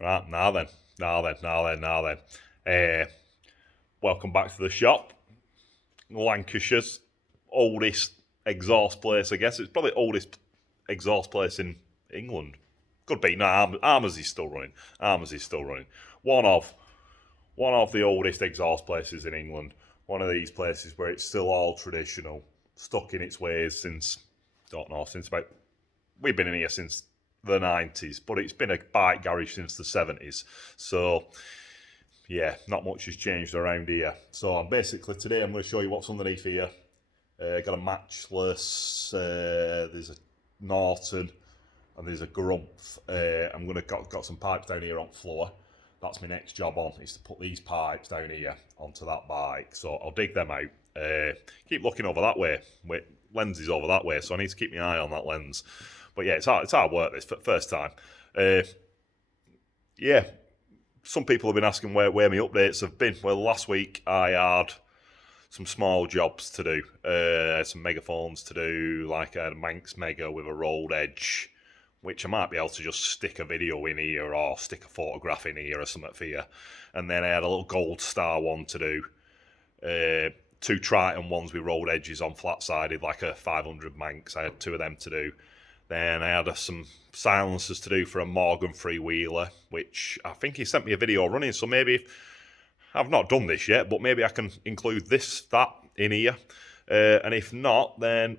Right, now then. Uh, Welcome back to the shop. Lancashire's oldest exhaust place, I guess. It's probably the oldest exhaust place in England. Could be. No, Armours is still running. Armours is still running. One of one of the oldest exhaust places in England. One of these places where it's still all traditional, stuck in its ways since, don't know, since about, we've been in here since the 90s, but it's been a bike garage since the 70s. So, yeah, not much has changed around here. So, basically, today I'm going to show you what's underneath here. Got a Matchless, there's a Norton, and there's a Grumpf. I'm going to got some pipes down here on floor. That's my next job on, is to put these pipes down here onto that bike. So I'll dig them out. Keep looking over that way. Wait, lens is over that way, so I need to keep my eye on that lens. But yeah, it's hard work this first time. Yeah, some people have been asking where my updates have been. Well, last week I had some small jobs to do, some megaphones to do, like a Manx Mega with a rolled edge, which I might be able to just stick a video in here or stick a photograph in here or something for you. And then I had a little Gold Star one to do, two Triton ones with rolled edges on flat-sided, like a 500 Manx. I had two of them to do. Then I had some silencers to do for a Morgan freewheeler, which I think he sent me a video running, so maybe I've not done this yet, but maybe I can include that in here. And if not, then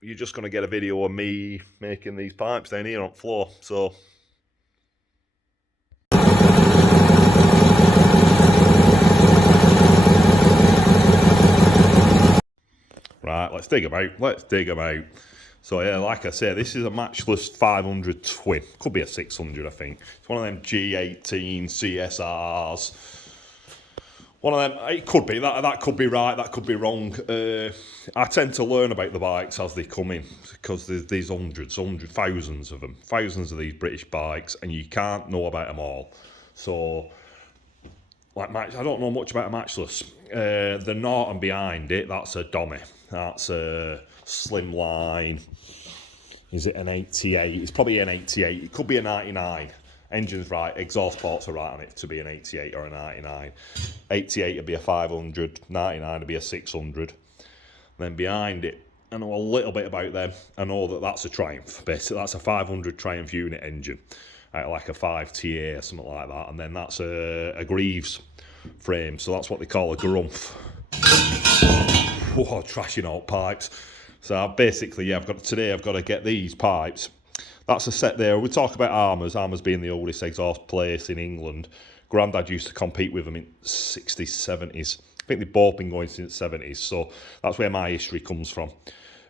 you're just going to get a video of me making these pipes down here on the floor. So, right, let's dig them out. So yeah, like I said, this is a Matchless 500 twin. Could be a 600, I think. It's one of them G18 CSRs. One of them, it could be, that could be right, that could be wrong. I tend to learn about the bikes as they come in, because there's thousands of them, thousands of these British bikes, and you can't know about them all. So, like, I don't know much about a Matchless. The Norton behind it, that's a Dommy. That's a Slimline. Is it an 88? It's probably an 88. It could be a 99. Engine's right, exhaust ports are right on it to be an 88 or a 99. 88 would be a 500, 99 would be a 600. Then behind it, I know a little bit about them. I know that that's a Triumph. Basically, that's a 500 Triumph unit engine, like a 5TA or something like that. And then that's a Greaves frame, so that's what they call a Grumpf. Whoa, trashing out pipes. So basically, yeah, I've got to get these pipes. That's a set there. We talk about Armours being the oldest exhaust place in England. Grandad used to compete with them in the 60s, 70s. I think they've both been going since the 70s, so that's where my history comes from.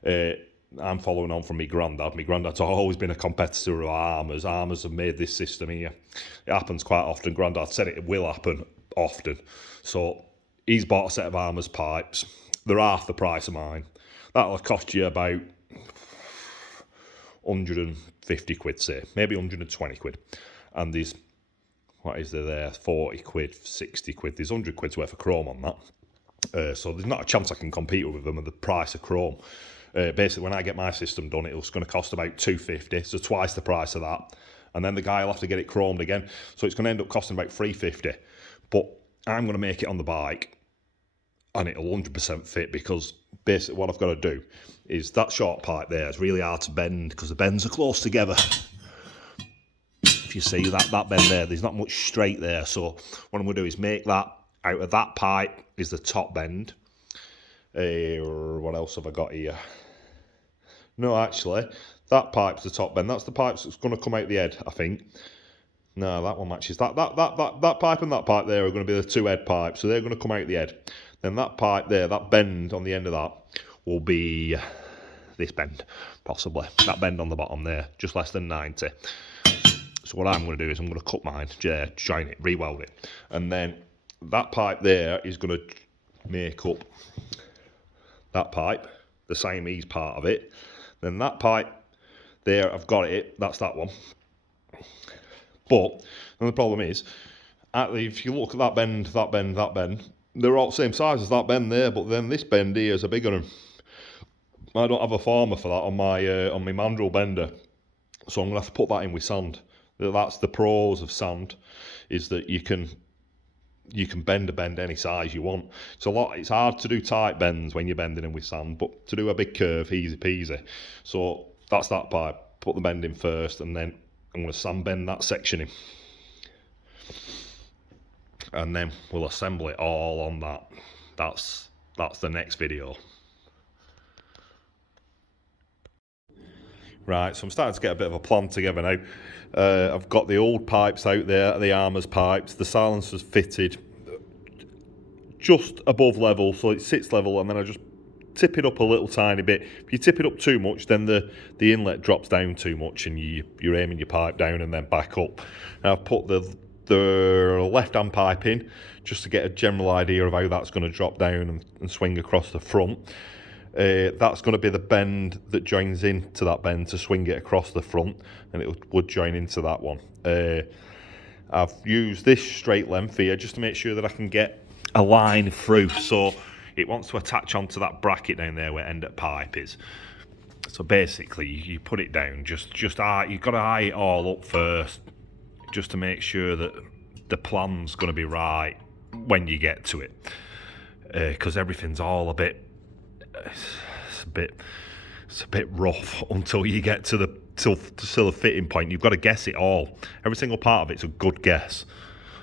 I'm following on from my granddad. My granddad's always been a competitor of Armours. Armours have made this system here. It happens quite often. Grandad said it will happen often. So he's bought a set of Armours pipes. They're half the price of mine. That'll cost you about 150 quid, say, maybe 120 quid. And there's, what is there, 40 quid, 60 quid, there's 100 quid's worth of chrome on that. So there's not a chance I can compete with them at the price of chrome. Basically, when I get my system done, it's going to cost about 250, so twice the price of that. And then the guy will have to get it chromed again. So it's going to end up costing about 350. But I'm going to make it on the bike, and it'll 100% fit, because basically what I've got to do is that short pipe there is really hard to bend because the bends are close together. If you see that bend there, there's not much straight there. So what I'm going to do is make that, out of that pipe is the top bend. What else have I got here? No, actually, that pipe's the top bend. That's the pipe that's going to come out the head, I think. No, that one matches. That pipe and that pipe there are going to be the two head pipes, so they're going to come out the head. Then that pipe there, that bend on the end of that, will be this bend, possibly. That bend on the bottom there, just less than 90. So what I'm going to do is I'm going to cut mine, join it, re-weld it. And then that pipe there is going to make up that pipe, the Siamese part of it. Then that pipe there, I've got it, that's that one. But the problem is, if you look at that bend, they're all the same size as that bend there, but then this bend here is a bigger one. I don't have a former for that on my mandrel bender, so I'm going to have to put that in with sand. That's the pros of sand, is that you can bend a bend any size you want. It's hard to do tight bends when you're bending them with sand, but to do a big curve, easy peasy. So that's that pipe. Put the bend in first, and then I'm going to sand bend that section in, and then we'll assemble it all on that. That's the next video. Right, so I'm starting to get a bit of a plan together now. I've got the old pipes out there, the Armour's pipes. The silencer's fitted just above level, so it sits level, and then I just tip it up a little tiny bit. If you tip it up too much, then the inlet drops down too much, and you're aiming your pipe down and then back up. And I've put the left-hand pipe in just to get a general idea of how that's going to drop down and swing across the front. That's going to be the bend that joins into that bend to swing it across the front, and it would join into that one. I've used this straight length here just to make sure that I can get a line through, so it wants to attach onto that bracket down there where end up pipe is. So basically you put it down, you've got to eye it all up first, just to make sure that the plan's going to be right when you get to it, because everything's all it's a bit rough until you get to the fitting point. You've got to guess it all. Every single part of it's a good guess.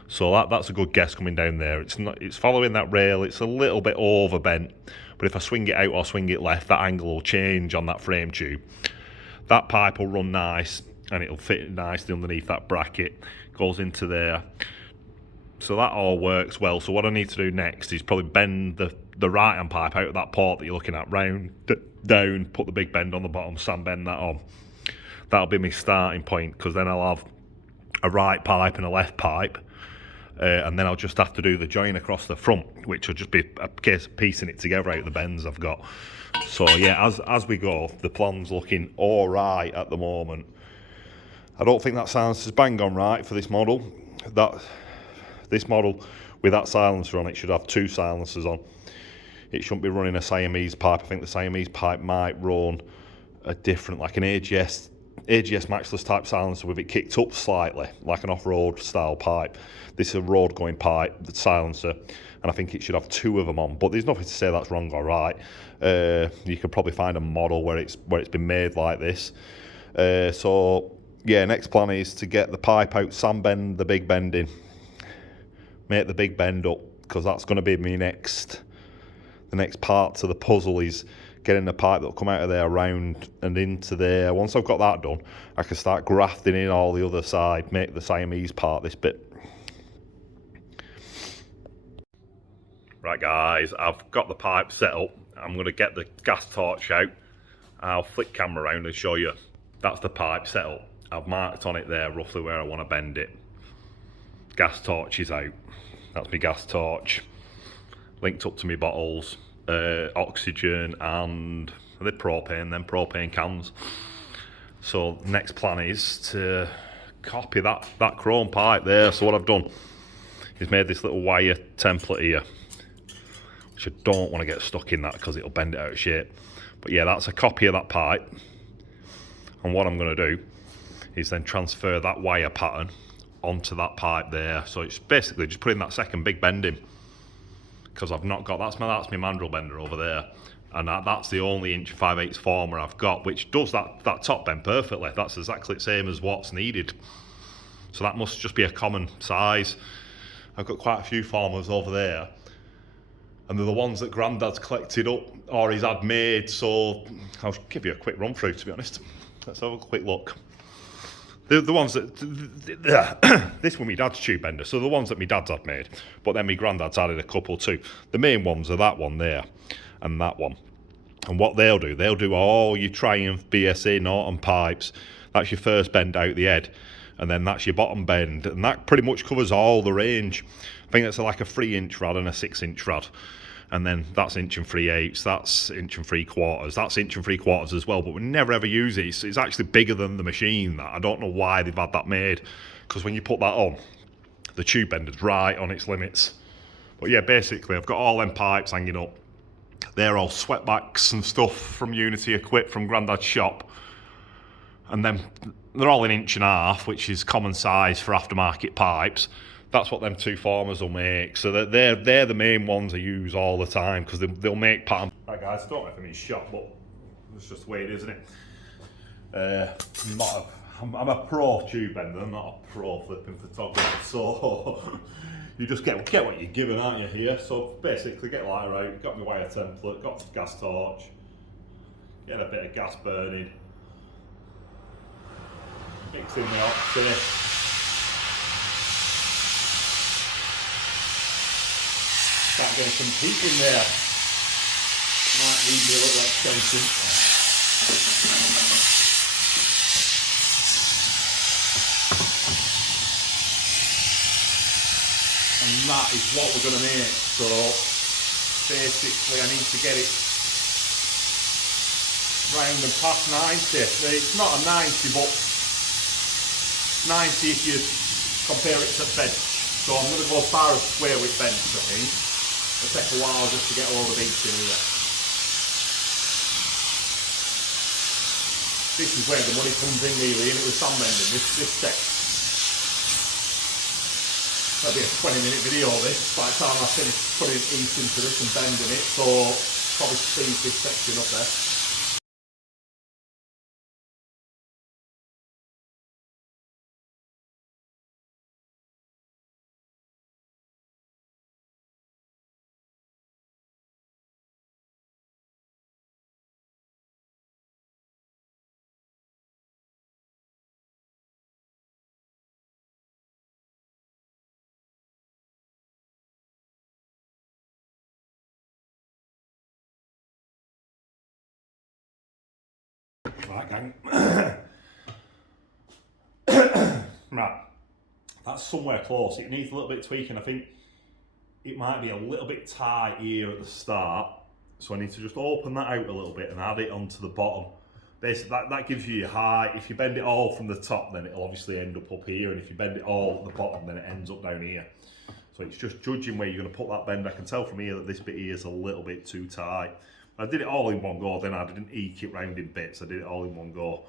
So that's a good guess coming down there. It's following that rail. It's a little bit over bent, but if I swing it out or swing it left, that angle will change on that frame tube. That pipe will run nice, and it'll fit nicely underneath that bracket. Goes into there. So that all works well. So what I need to do next is probably bend the right hand pipe out of that port that you're looking at, round, down, put the big bend on the bottom, sand bend that on. That'll be my starting point, because then I'll have a right pipe and a left pipe, and then I'll just have to do the join across the front, which will just be a case of piecing it together out of the bends I've got. So yeah, as we go, the plan's looking all right at the moment. I don't think that silencer's bang on right for this model. This model with that silencer on it should have 2 silencers on. It shouldn't be running a Siamese pipe. I think the Siamese pipe might run a different, like an AGS Matchless type silencer with it kicked up slightly, like an off-road style pipe. This is a road going pipe, the silencer, and I think it should have 2 of them on, but there's nothing to say that's wrong or right. You could probably find a model where it's been made like this. So yeah, next plan is to get the pipe out, sand bend the big bend in, make the big bend up, because that's going to be the next part to the puzzle, is getting the pipe that'll come out of there around and into there. Once I've got that done, I can start grafting in all the other side, make the Siamese part this bit. Right guys, I've got the pipe set up. I'm going to get the gas torch out. I'll flick camera around and show you. That's the pipe set up. I've marked on it there roughly where I want to bend it. Gas torch is out. That's my gas torch. Linked up to my bottles, oxygen and the propane, then propane cans. So next plan is to copy that chrome pipe there. So what I've done is made this little wire template here, which I don't want to get stuck in that because it'll bend it out of shape. But yeah, that's a copy of that pipe. And what I'm going to do is then transfer that wire pattern onto that pipe there. So it's basically just putting that second big bend in, because I've not got, that's my mandrel bender over there, and that's the only 1.5/8 former I've got, which does that top bend perfectly. That's exactly the same as what's needed. So that must just be a common size. I've got quite a few formers over there, and they're the ones that Grandad's collected up or he's had made. So I'll give you a quick run through, to be honest. Let's have a quick look. The ones that, this one my dad's tube bender, so the ones that my dad's had made, but then my granddad's added a couple too. The main ones are that one there and that one. And what they'll do all your Triumph BSA Norton pipes. That's your first bend out the head, and then that's your bottom bend, and that pretty much covers all the range. I think that's like a 3-inch rod and a 6-inch rod. And then that's 1 3/8, that's 1 3/4, that's 1 3/4 as well, but we never ever use it. It's actually bigger than the machine. I don't know why they've had that made, because when you put that on, the tube bender's right on its limits. But yeah, basically I've got all them pipes hanging up. They're all sweatbacks and stuff from Unity equipped from Grandad's shop. And then they're all 1.5 inch, which is common size for aftermarket pipes. That's what them two formers will make. So they're the main ones I use all the time, because they'll make pattern. Right guys, I don't know if I'm in shot, but it's just the way it is, isn't it? I'm a pro tube bender, I'm not a pro flipping photographer, so you just get what you're given, aren't you, here? So basically, get lighter out, got my wire template, got the gas torch, get a bit of gas burning, mix in the oxy, start getting some heat in there. Might need me a little extension. And that is what we're going to make. So basically I need to get it round and past 90. It's not a 90, but 90 if you compare it to bench. So I'm going to go as far as square with bench, I think. It'll take a while just to get all the beats in here. This is where the money comes in really, and it was sand bending, this section. That'll be a 20-minute video this, by the time I finish putting heat into this and bending it, so probably speed this section up there. Right gang, right, that's somewhere close. It needs a little bit of tweaking. I think it might be a little bit tight here at the start, so I need to just open that out a little bit and add it onto the bottom. Basically that gives you your height. If you bend it all from the top, then it'll obviously end up here, and if you bend it all at the bottom, then it ends up down here. So it's just judging where you're going to put that bend. I can tell from here that this bit here is a little bit too tight. I did it all in one go, then I didn't eke it round in bits, I did it all in one go.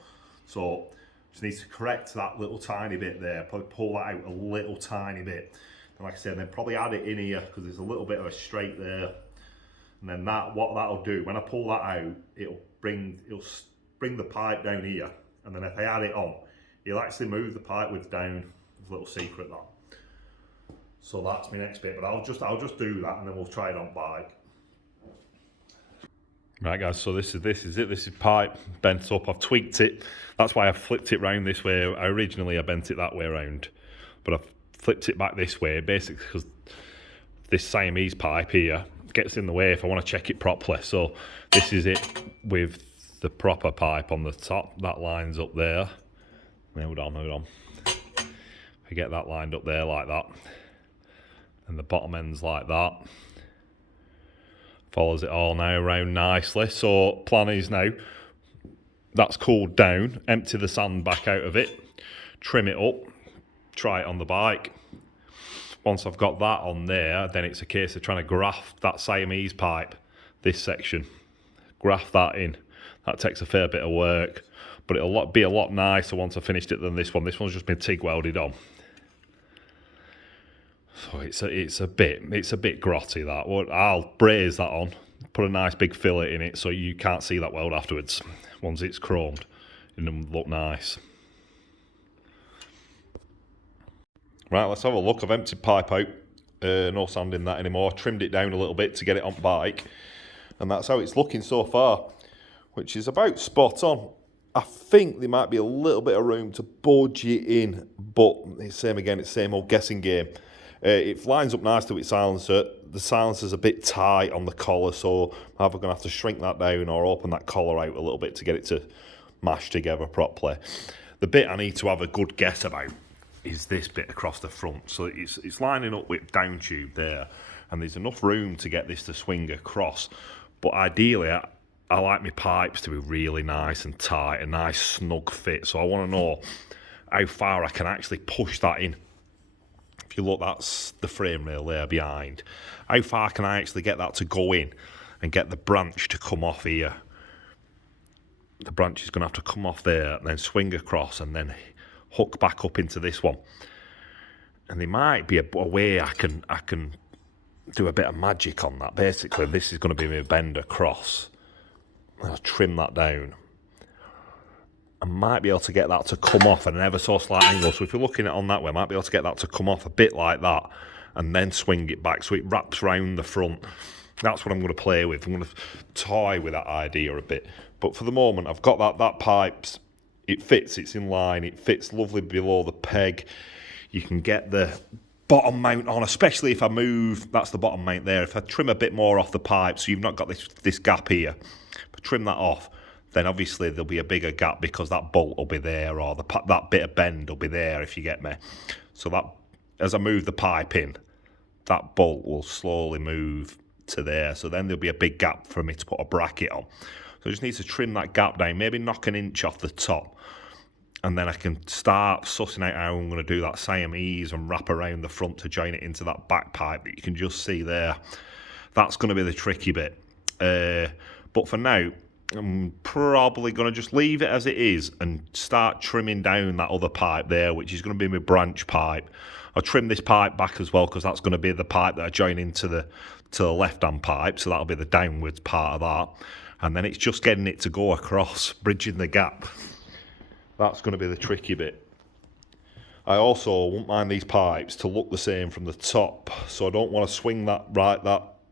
So just need to correct that little tiny bit there, probably pull that out a little tiny bit. And like I said, then probably add it in here, because there's a little bit of a straight there. And then what that'll do, when I pull that out, it'll bring the pipe down here. And then if I add it on, it'll actually move the pipe width down. There's a little secret that. So that's my next bit, but I'll just do that, and then we'll try it on bike. Right guys, so this is it. This is pipe bent up. I've tweaked it. That's why I've flipped it round this way. Originally I bent it that way around, but I've flipped it back this way, basically because this Siamese pipe here gets in the way if I want to check it properly. So this is it with the proper pipe on the top. That lines up there. Hold on. I get that lined up there like that, and the bottom end's like that. Follows it all now around nicely. So plan is now, that's cooled down, empty the sand back out of it, trim it up, try it on the bike. Once I've got that on there, then it's a case of trying to graft that Siamese pipe, this section, graft that in. That takes a fair bit of work, but it'll be a lot nicer once I've finished it than this one. This one's just been TIG welded on. So it's a bit grotty that. I'll braze that on, put a nice big fillet in it so you can't see that weld afterwards. Once it's chromed, it'll look nice. Right, let's have a look. I've emptied pipe out, no sand in that anymore. Trimmed it down a little bit to get it on bike, and that's how it's looking so far, which is about spot on. I think there might be a little bit of room to budge it in, but it's same again, it's the same old guessing game. It lines up nicely with silencer. The silencer's a bit tight on the collar, so I'm either going to have to shrink that down or open that collar out a little bit to get it to mash together properly. The bit I need to have a good guess about is this bit across the front. So it's lining up with down tube there, and there's enough room to get this to swing across. But ideally, I like my pipes to be really nice and tight, a nice snug fit. So I want to know how far I can actually push that in. If you look, that's the frame rail there behind. How far can I actually get that to go in and get the branch to come off here? the branch is going to have to come off there and then swing across and then hook back up into this one. And there might be a way I can do a bit of magic on that. Basically, this is going to be my bend across. I'll trim that down. I might be able to get that to come off at an ever so slight angle. So if you're looking at it on that way, I might be able to get that to come off a bit like that and then swing it back so it wraps round the front. That's what I'm going to play with. I'm going to toy with that idea a bit. But for the moment, I've got that pipes. It fits, it's in line. It fits lovely below the peg. You can get the bottom mount on, especially if I move. That's the bottom mount there. If I trim a bit more off the pipe, so you've not got this gap here. If I trim that off, then obviously there'll be a bigger gap because that bolt will be there, or that bit of bend will be there, if you get me. So that, as I move the pipe in, that bolt will slowly move to there. So then there'll be a big gap for me to put a bracket on. So I just need to trim that gap down, maybe knock an inch off the top. And then I can start sussing out how I'm going to do that Siamese and wrap around the front to join it into that back pipe that you can just see there. That's going to be the tricky bit. But for now, I'm probably going to just leave it as it is and start trimming down that other pipe there, which is going to be my branch pipe. I'll trim this pipe back as well because that's going to be the pipe that I join into the left-hand pipe, so that'll be the downwards part of that. And then it's just getting it to go across, bridging the gap. That's going to be the tricky bit. I also won't mind these pipes to look the same from the top, so I don't want to swing that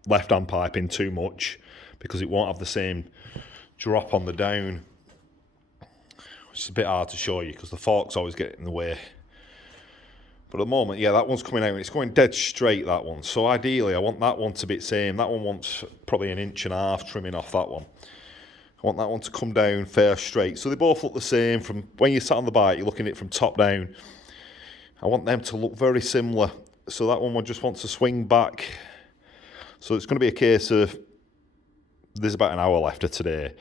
left-hand pipe in too much because it won't have the same drop on the down, which is a bit hard to show you because the forks always get in the way. But at the moment, yeah, that one's coming out and it's going dead straight, that one. So ideally, I want that one to be the same. That one wants probably 1.5 inches trimming off that one. I want that one to come down fair straight. So they both look the same. From when you sat on the bike, you're looking at it from top down. I want them to look very similar. So that one just wants to swing back. So it's going to be a case of, there's about an hour left of today.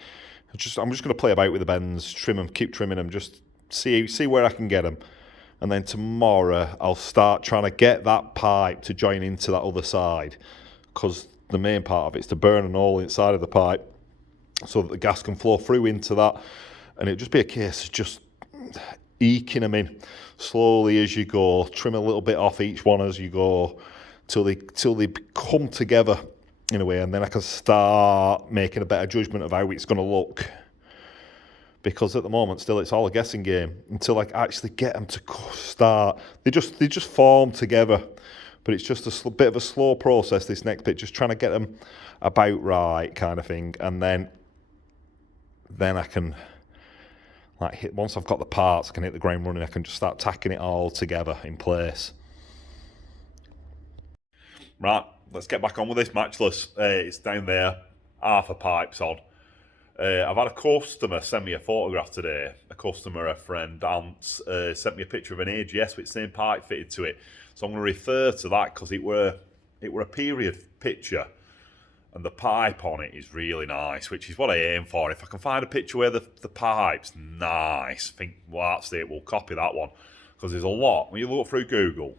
I'm just going to play about with the bends, trim them, keep trimming them, just see where I can get them. And then tomorrow I'll start trying to get that pipe to join into that other side, because the main part of it is to burn an hole inside of the pipe so that the gas can flow through into that. And it'll just be a case of just eking them in slowly as you go, trim a little bit off each one as you go till they come together in a way, and then I can start making a better judgment of how it's going to look. Because at the moment, still, it's all a guessing game until I actually get them to start. They just form together, but it's just a bit of a slow process. This next bit, just trying to get them about right, kind of thing, and then I can hit. Once I've got the parts, I can hit the ground running. I can just start tacking it all together in place. Right, let's get back on with this Matchless. It's down there, half a pipe's on. I've had a customer send me a photograph today. A friend, Ant, sent me a picture of an AGS with the same pipe fitted to it. So I'm going to refer to that because it were a period picture, and the pipe on it is really nice, which is what I aim for. If I can find a picture where the pipe's nice, I think, well, that's it, we'll copy that one. Because there's a lot, when you look through Google,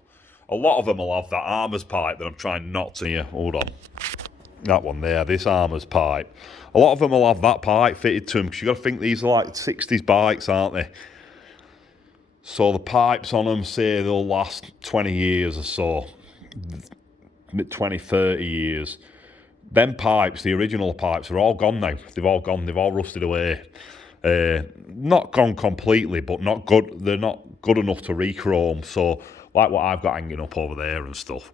a lot of them will have that Armours pipe that I'm trying not to. Yeah, hold on. That one there, this Armours pipe. A lot of them will have that pipe fitted to them, because you've got to think these are like 60s bikes, aren't they? So the pipes on them say they'll last 20 years or so, 20, 30 years. Them pipes, the original pipes, are all gone now. They've all gone, they've all rusted away. Not gone completely, but not good. They're not good enough to re-chrome. So, like what I've got hanging up over there and stuff,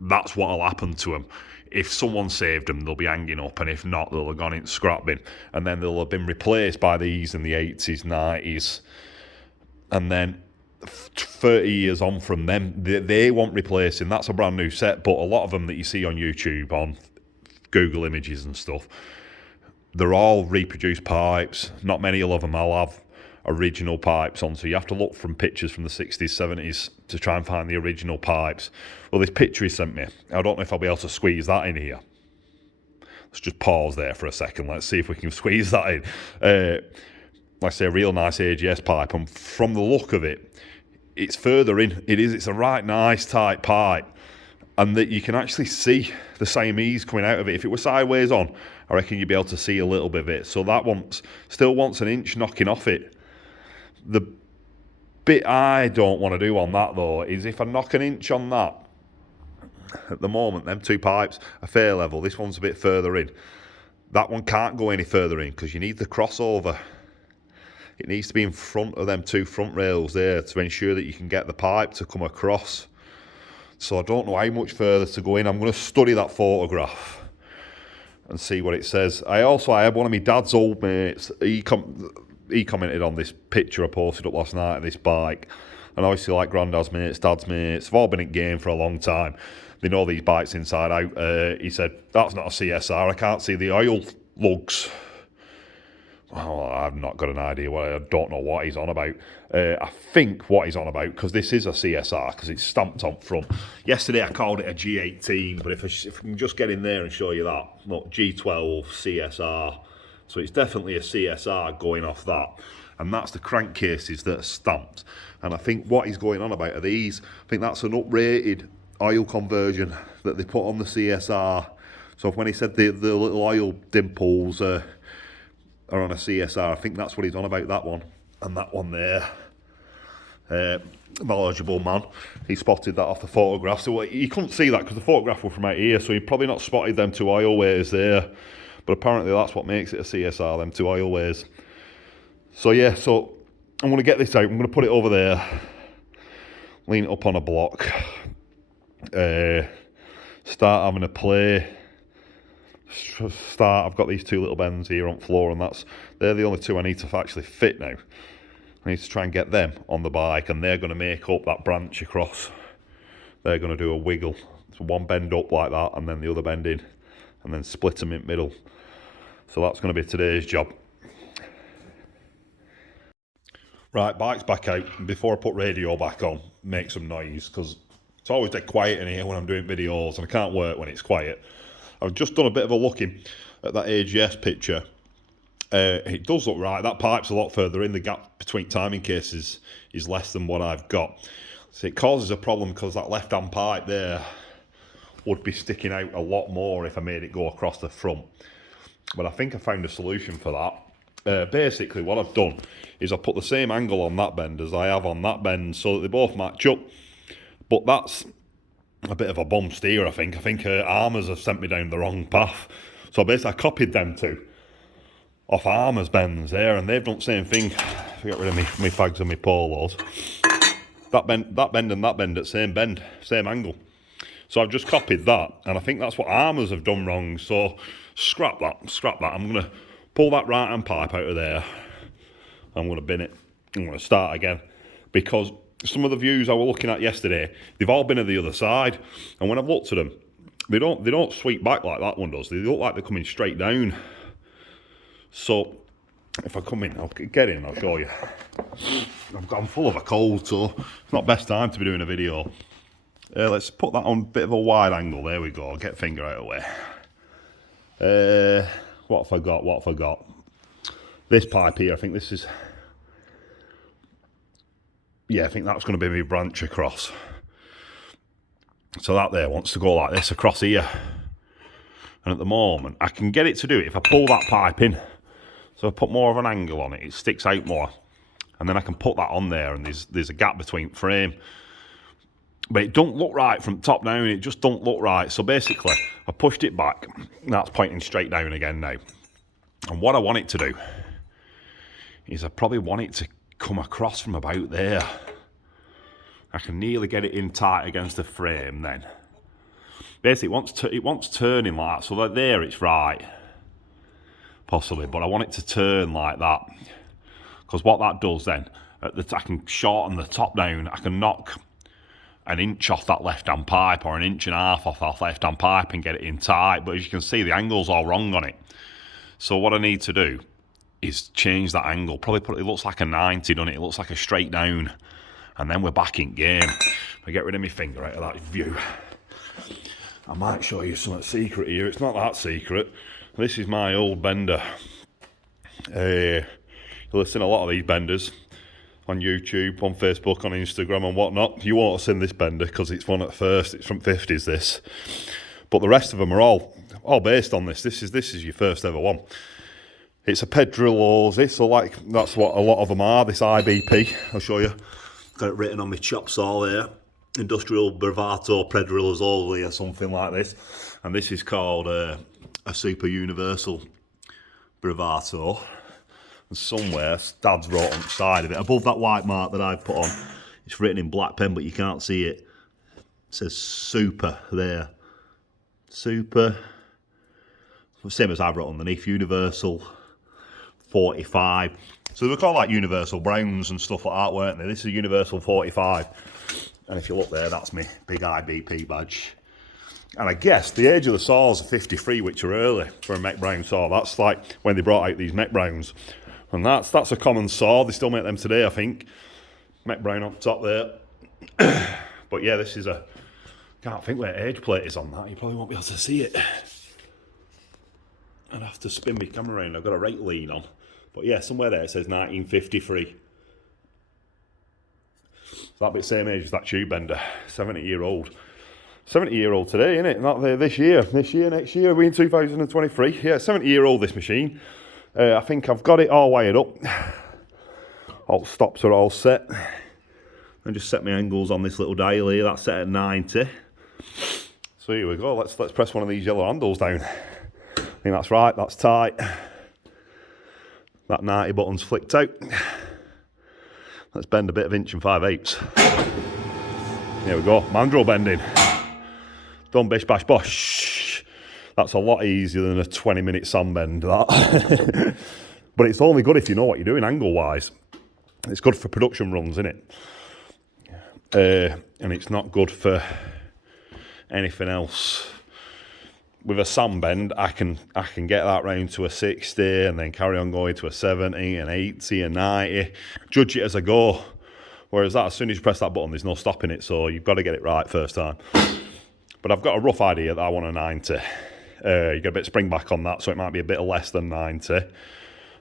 that's what'll happen to them. If someone saved them, they'll be hanging up, and if not, they'll have gone into scrap bin, and then they'll have been replaced by these in the 80s, 90s, and then 30 years on from them, they want replacing. That's a brand new set, but a lot of them that you see on YouTube, on Google Images and stuff, they're all reproduced pipes. Not many of them will have original pipes on, so you have to look from pictures from the 60s, 70s to try and find the original pipes. Well, this picture he sent me, I don't know if I'll be able to squeeze that in here. Let's just pause there for a second. Let's see if we can squeeze that in. Like I say, a real nice AGS pipe, and from the look of it, it's further in. It's a right nice tight pipe, and that you can actually see the Siamese coming out of it. If it were sideways on, I reckon you'd be able to see a little bit of it. So that one still wants an inch knocking off it. The bit I don't want to do on that, though, is if I knock an inch on that, at the moment, them two pipes are fair level. This one's a bit further in. That one can't go any further in because you need the crossover. It needs to be in front of them two front rails there to ensure that you can get the pipe to come across. So I don't know how much further to go in. I'm going to study that photograph and see what it says. I had one of my dad's old mates. He commented on this picture I posted up last night of this bike. And obviously, like granddad's mates, dad's mates, they've all been in game for a long time. They know these bikes inside out. He said, that's not a CSR. I can't see the oil lugs. Oh, I've not got an idea. I don't know what he's on about. I think what he's on about, because this is a CSR, because it's stamped on front. Yesterday I called it a G18, but if I can just get in there and show you that. Look, G12 CSR. So it's definitely a CSR going off that. And that's the crankcases that are stamped. And I think what he's going on about are these. I think that's an uprated oil conversion that they put on the CSR. So when he said the little oil dimples are on a CSR, I think that's what he's on about, that one. And that one there. Knowledgeable man. He spotted that off the photograph. So he couldn't see that because the photograph was from out here, so he probably not spotted them two oil ways there. But apparently that's what makes it a CSR, them two oil ways. So yeah, so I'm going to get this out. I'm going to put it over there, lean it up on a block, start having a play. I've got these two little bends here on floor, and they're the only two I need to actually fit now. I need to try and get them on the bike, and they're going to make up that branch across. They're going to do a wiggle. So one bend up like that, and then the other bend in, and then split them in middle. So that's going to be today's job. Right, bike's back out. Before I put radio back on, make some noise, because it's always dead quiet in here when I'm doing videos, and I can't work when it's quiet. I've just done a bit of a looking at that AGS picture. It does look right. That pipe's a lot further in. The gap between timing cases is less than what I've got. So it causes a problem because that left-hand pipe there would be sticking out a lot more if I made it go across the front. But I think I found a solution for that. Basically, what I've done is I've put the same angle on that bend as I have on that bend so that they both match up. But that's a bit of a bum steer, I think. I think Armours have sent me down the wrong path. So basically, I copied them two off Armours bends there, and they've done the same thing. I get rid of my fags and my polos. That bend and that bend at same bend, same angle. So I've just copied that, and I think that's what Armours have done wrong. So scrap that. I'm going to pull that right-hand pipe out of there. I'm going to bin it. I'm going to start again, because some of the views I was looking at yesterday, they've all been at the other side, and when I've looked at them, they don't sweep back like that one does. They look like they're coming straight down. So if I come in, I'll get in, I'll show you. I'm full of a cold, so it's not best time to be doing a video. Let's put that on a bit of a wide angle. There we go. Get finger out of the way. What have I got? This pipe here, I think this is... Yeah, I think that's going to be my branch across. So that there wants to go like this across here. And at the moment, I can get it to do it if I pull that pipe in. So I put more of an angle on it, it sticks out more. And then I can put that on there, and there's a gap between frame. But it don't look right from top down, it just don't look right. So basically, I pushed it back. That's pointing straight down again now. And what I want it to do is I probably want it to come across from about there. I can nearly get it in tight against the frame then. Basically, it wants turning like that, so that there it's right. Possibly, but I want it to turn like that. Because what that does then, I can shorten the top down, I can knock an inch off that left-hand pipe or an inch and a half off that left-hand pipe and get it in tight, but as you can see, the angle's all wrong on it. So what I need to do is change that angle, probably it looks like a 90, doesn't it? It looks like a straight down, and then we're back in game. If I get rid of my finger out of that view, I might show you something secret here. It's not that secret. This is my old bender. You'll have seen a lot of these benders. on YouTube, on Facebook, on Instagram and whatnot. You won't have seen this bender because it's one at first. It's from 50s, this. But the rest of them are all based on this. This is your first ever one. It's a Pedrill Aussie, so like that's what a lot of them are, this IBP. I'll show you. Got it written on my chop saw there. Industrial Bravato Pedrill Aussie or something like this. And this is called a Super Universal Bravato. And somewhere, Dad's wrote on the side of it, above that white mark that I've put on, it's written in black pen, but you can't see it. It says Super there. Super. Same as I've wrote underneath, Universal 45. So they were called like Universal Browns and stuff like that, weren't they? This is Universal 45. And if you look there, that's my big IBP badge. And I guess the age of the saws are 53, which are early for a Mech Brown saw. That's like when they brought out these Mech Browns. And that's a common saw. They still make them today, I think. Mech Brown up top there. But yeah, this is a... Can't think where age plate is on that. You probably won't be able to see it. I'd have to spin my camera around. I've got a right lean on. But yeah, somewhere there it says 1953. So that'd be the same age as that tube bender. 70-year-old. 70-year-old today, isn't it? Not this year. This year, next year, we're in 2023. Yeah, 70-year-old this machine. I think I've got it all wired up. All stops are all set. And just set my angles on this little dial here. That's set at 90. So here we go. Let's press one of these yellow handles down. I think that's right, that's tight. That 90 button's flicked out. Let's bend a bit of 1 5/8. Here we go, mandrel bending. Done bish bash bosh. That's a lot easier than a 20-minute sand bend, that. But it's only good if you know what you're doing angle-wise. It's good for production runs, isn't it? And it's not good for anything else. With a sand bend, I can get that round to a 60 and then carry on going to a 70, an 80, a 90. Judge it as I go. Whereas that, as soon as you press that button, there's no stopping it, so you've got to get it right first time. But I've got a rough idea that I want a 90. You get a bit of spring back on that, so it might be a bit less than 90.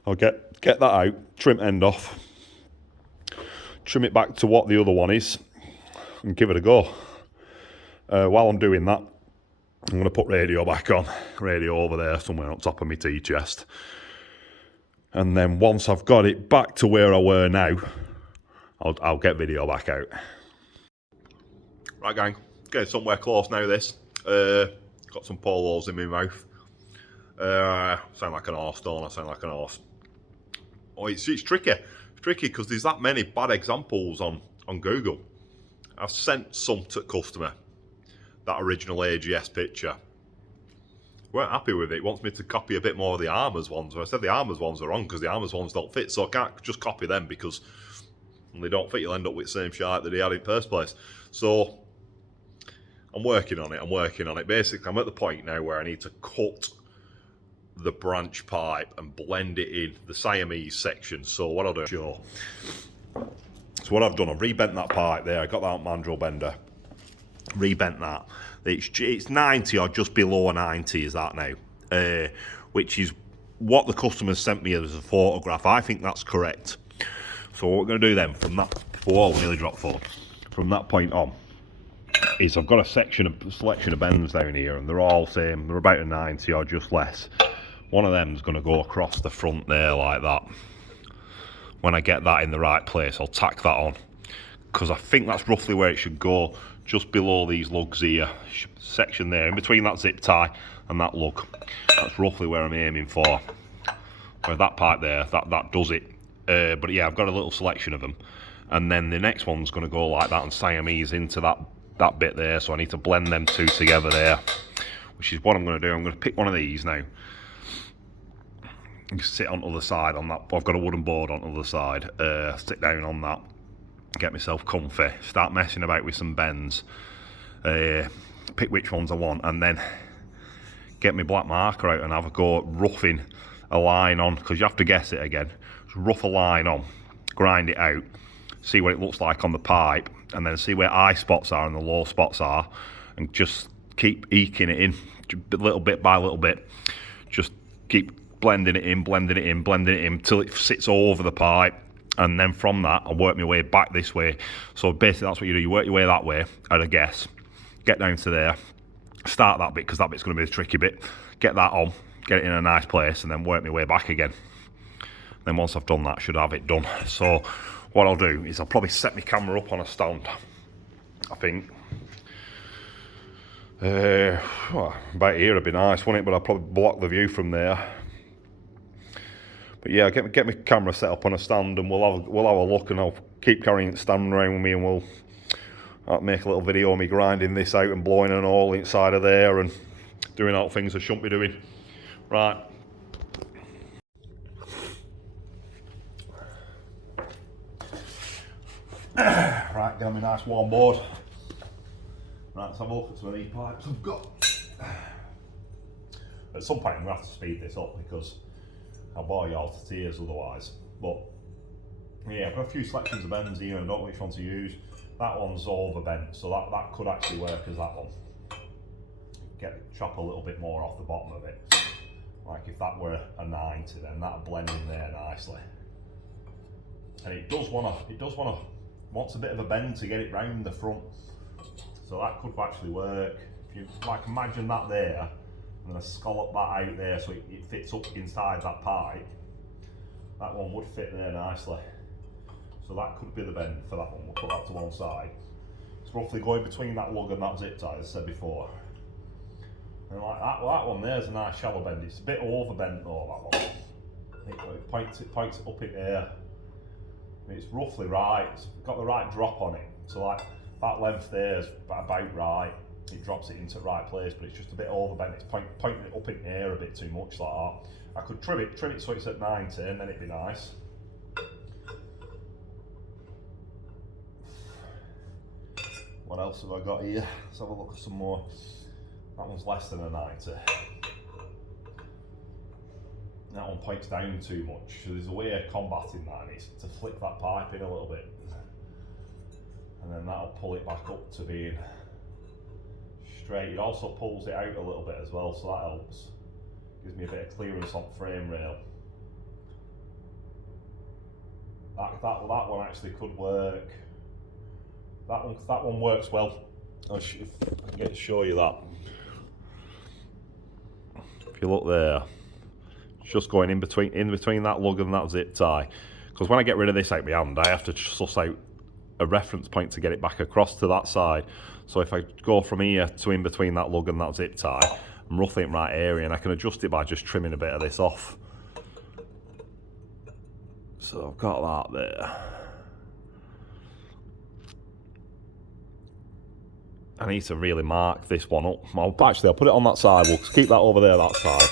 I'll get that out, trim end off, trim it back to what the other one is, and give it a go. While I'm doing that, I'm going to put radio back on. Radio over there, somewhere on top of my tea chest. And then once I've got it back to where I were now, I'll get video back out. Right, gang. Getting somewhere close now, this. Got some polos in my mouth. Sound like an horse, don't I? Sound like an horse. Oh, it's tricky. It's tricky because there's that many bad examples on Google. I've sent some to customer. That original AGS picture. Weren't happy with it. It wants me to copy a bit more of the Armours ones. I said the Armours ones are wrong because the Armours ones don't fit, so I can't just copy them because when they don't fit, you'll end up with the same shite that he had in the first place. So I'm working on it. Basically, I'm at the point now where I need to cut the branch pipe and blend it in the Siamese section. So what I'll do, sure. So what I've done, I've rebent that pipe there. I got that mandrel bender. Rebent that. It's 90 or just below 90 is that now, which is what the customer sent me as a photograph. I think that's correct. So what we're going to do then from that, whoa, nearly dropped phone. From that point on, is I've got a selection of bends down here, and they're all same. They're about a 90 or just less. One of them's going to go across the front there like that. When I get that in the right place, I'll tack that on, because I think that's roughly where it should go. Just below these lugs here, section there, in between that zip tie and that lug. That's roughly where I'm aiming for. Where that pipe there, that does it. But yeah, I've got a little selection of them. And then the next one's going to go like that and Siamese into that bit there. So I need to blend them two together there, which is what I'm going to do. I'm going to pick one of these now. And sit on the other side on that. I've got a wooden board on the other side. Sit down on that. Get myself comfy, start messing about with some bends, pick which ones I want, and then get my black marker out and have a go at roughing a line on, because you have to guess it again. Just rough a line on, grind it out, see what it looks like on the pipe, and then see where high spots are and the low spots are, and just keep eking it in, little bit by little bit. Just keep blending it in till it sits over the pipe. and then from that I work my way back this way. So basically that's what you do, you work your way that way at a guess, get down to there, start that bit because that bit's going to be the tricky bit, get that on, get it in a nice place, and then work my way back again. Then once I've done that, I should have it done. So what I'll do is I'll probably set my camera up on a stand, I think. Well, about here would be nice, wouldn't it? But I'll probably block the view from there. But yeah, get my camera set up on a stand, and we'll have a look, and I'll keep carrying it standing around with me, and I'll make a little video of me grinding this out and blowing an hole inside of there and doing all things I shouldn't be doing. Right. Right, get on my nice warm board. Right, let's have a look at some of these pipes I've got. At some point I'm going to have to speed this up because I'll bore you all to tears otherwise. But yeah, I've got a few selections of bends here and I don't know which one to use. That one's overbent, so that could actually work as that one. Chop a little bit more off the bottom of it. Like if that were a 90, then that'll blend in there nicely. And it wants a bit of a bend to get it round the front. So that could actually work. If you like imagine that there, I'm going to scallop that out there so it fits up inside that pipe. That one would fit there nicely. So that could be the bend for that one. We'll put that to one side. It's roughly going between that lug and that zip tie, as I said before. And like that, well, that one there's a nice shallow bend. It's a bit overbent though, that one. It points it up in there. It's roughly right. It's got the right drop on it. So like that length there is about right. It drops it into the right place, but it's just a bit overbent. It's pointing it up in the air a bit too much like that. I could trim it so it's at 90 and then it'd be nice. What else have I got here? Let's have a look at some more. That one's less than a 90. That one points down too much. So there's a way of combating that, and it's to flick that pipe in a little bit. And then that'll pull it back up to being straight. It also pulls it out a little bit as well, so that helps. Gives me a bit of clearance on frame rail. That one actually could work. That one works well. If I can get to show you that. If you look there, it's just going in between that lug and that zip tie. Because when I get rid of this out my hand, I have to suss out a reference point to get it back across to that side. So if I go from here to in between that lug and that zip tie, I'm roughly in the right area, and I can adjust it by just trimming a bit of this off. So I've got that there. I need to really mark this one up. I'll put it on that side. We'll keep that over there, that side.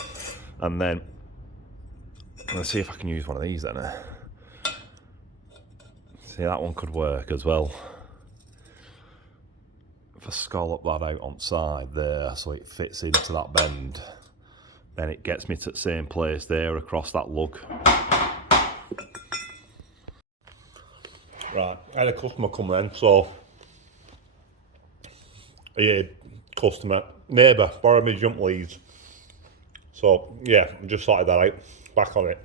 And then, let's see if I can use one of these then. See, that one could work as well. If I scallop that out on side there so it fits into that bend, then it gets me to the same place there across that lug. Right, I had a customer come then, so customer, neighbour, borrowed me jump leads. So yeah, I just sorted that out, back on it.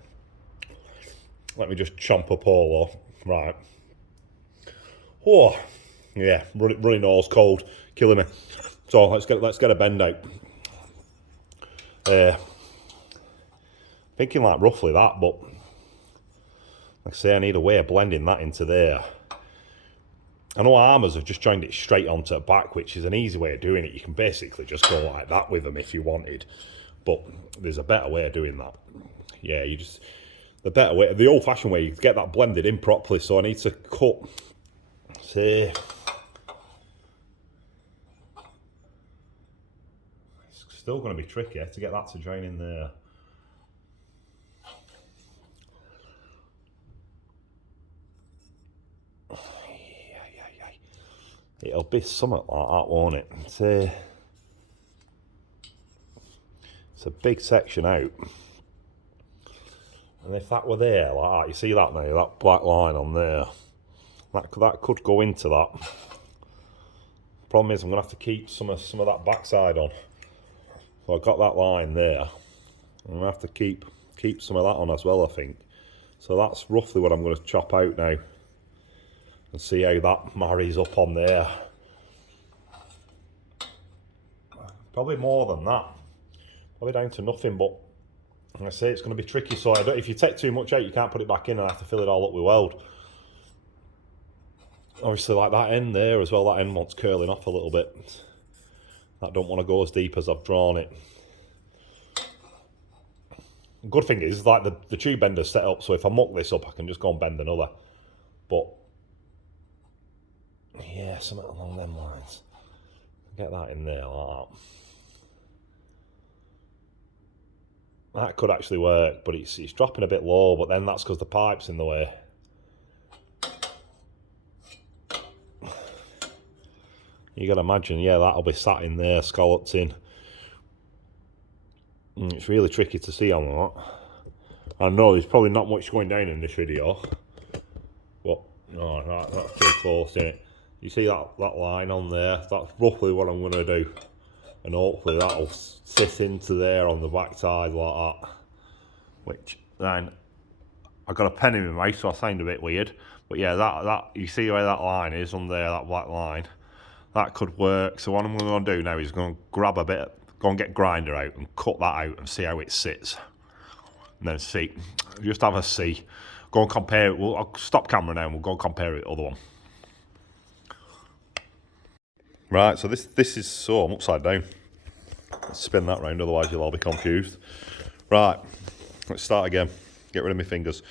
Let me just chomp up all off. Right. Oh, yeah, running nose, cold, killing me. So let's get a bend out. Thinking like roughly that, but like I say, I need a way of blending that into there. I know Armours have just joined it straight onto the back, which is an easy way of doing it. You can basically just go like that with them if you wanted, but there's a better way of doing that. Yeah, the better way, the old-fashioned way, you get that blended in properly. So I need to cut, say, it's still going to be tricky to get that to join in there. It'll be something like that, won't it? It's a big section out. And if that were there, like that, you see that now, that black line on there, that could go into that. Problem is I'm going to have to keep some of that backside on. So I've got that line there. I'm going to have to keep some of that on as well, I think. So that's roughly what I'm going to chop out now. And see how that marries up on there. Probably more than that. Probably down to nothing, but like I say, it's going to be tricky. So if you take too much out, you can't put it back in and have to fill it all up with weld. Obviously, like that end there as well, that end wants curling off a little bit. That don't want to go as deep as I've drawn it. The good thing is, like the tube bender's set up, so if I muck this up, I can just go and bend another. But yeah, something along them lines. Get that in there like that. That could actually work, but it's dropping a bit low, but then that's because the pipe's in the way. You can imagine, yeah, that'll be sat in there, scalloped in. It's really tricky to see on that. I know there's probably not much going down in this video, but no, that's too close, isn't it? You see that line on there? That's roughly what I'm going to do. And hopefully that'll sit into there on the back side like that. Which then, I got a pen in my mouth, so I sound a bit weird. But yeah, that you see where that line is on there, that black line. That could work. So what I'm going to do now is going to grab a bit, go and get grinder out and cut that out and see how it sits. And then see, just have a see. Go and compare it. I'll stop camera now and we'll go and compare it with the other one. Right, so this is, so I'm upside down. Let's spin that round, otherwise you'll all be confused. Right, let's start again. Get rid of my fingers.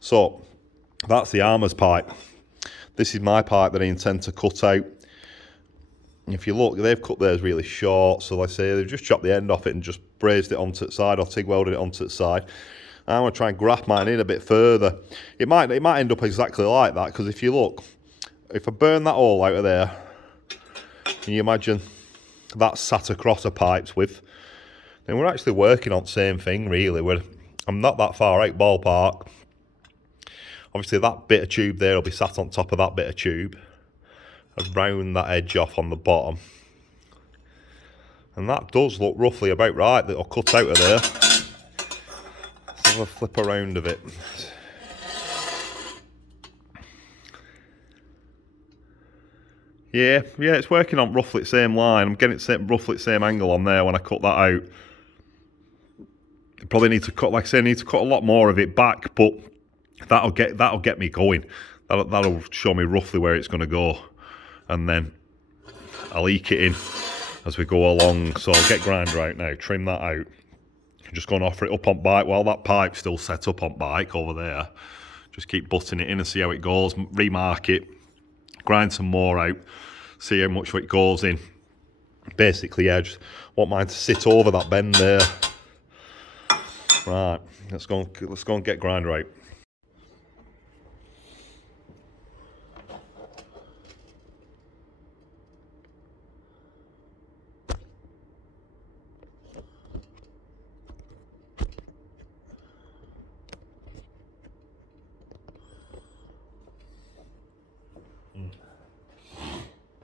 So, that's the armour's pipe. This is my pipe that I intend to cut out. If you look, they've cut theirs really short, so like I say, they've just chopped the end off it and just brazed it onto the side, or TIG welded it onto the side. I'm going to try and graft mine in a bit further. It might end up exactly like that, because if you look, if I burn that all out of there, can you imagine that's sat across a pipe's width? Then we're actually working on the same thing, really. I'm not that far out, ballpark. Obviously, that bit of tube there will be sat on top of that bit of tube, around that edge off on the bottom. And that does look roughly about right, that'll cut out of there. Let's have a flip around of it. Yeah, it's working on roughly the same line. I'm getting it roughly the same angle on there when I cut that out. Probably need to cut, like I say, I need to cut a lot more of it back, but that'll get me going. That'll show me roughly where it's going to go, and then I'll eke it in as we go along. So I'll get grinder out now, trim that out. I'm just going to offer it up on bike while that pipe's still set up on bike over there. Just keep butting it in and see how it goes. Remark it. Grind some more out, see how much it goes in. Basically, yeah, just want mine to sit over that bend there. Right, let's go and get grinder out.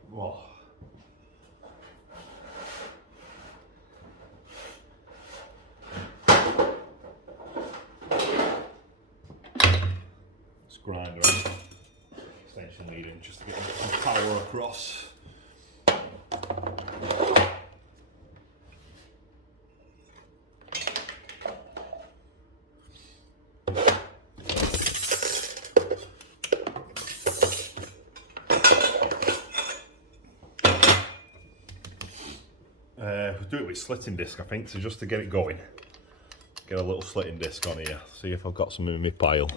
Whoa. Let's grind around. Extension leading just to get some power across. We'll do it with slitting disc, I think, so just to get it going. Get a little slitting disc on here, see if I've got some in my pile.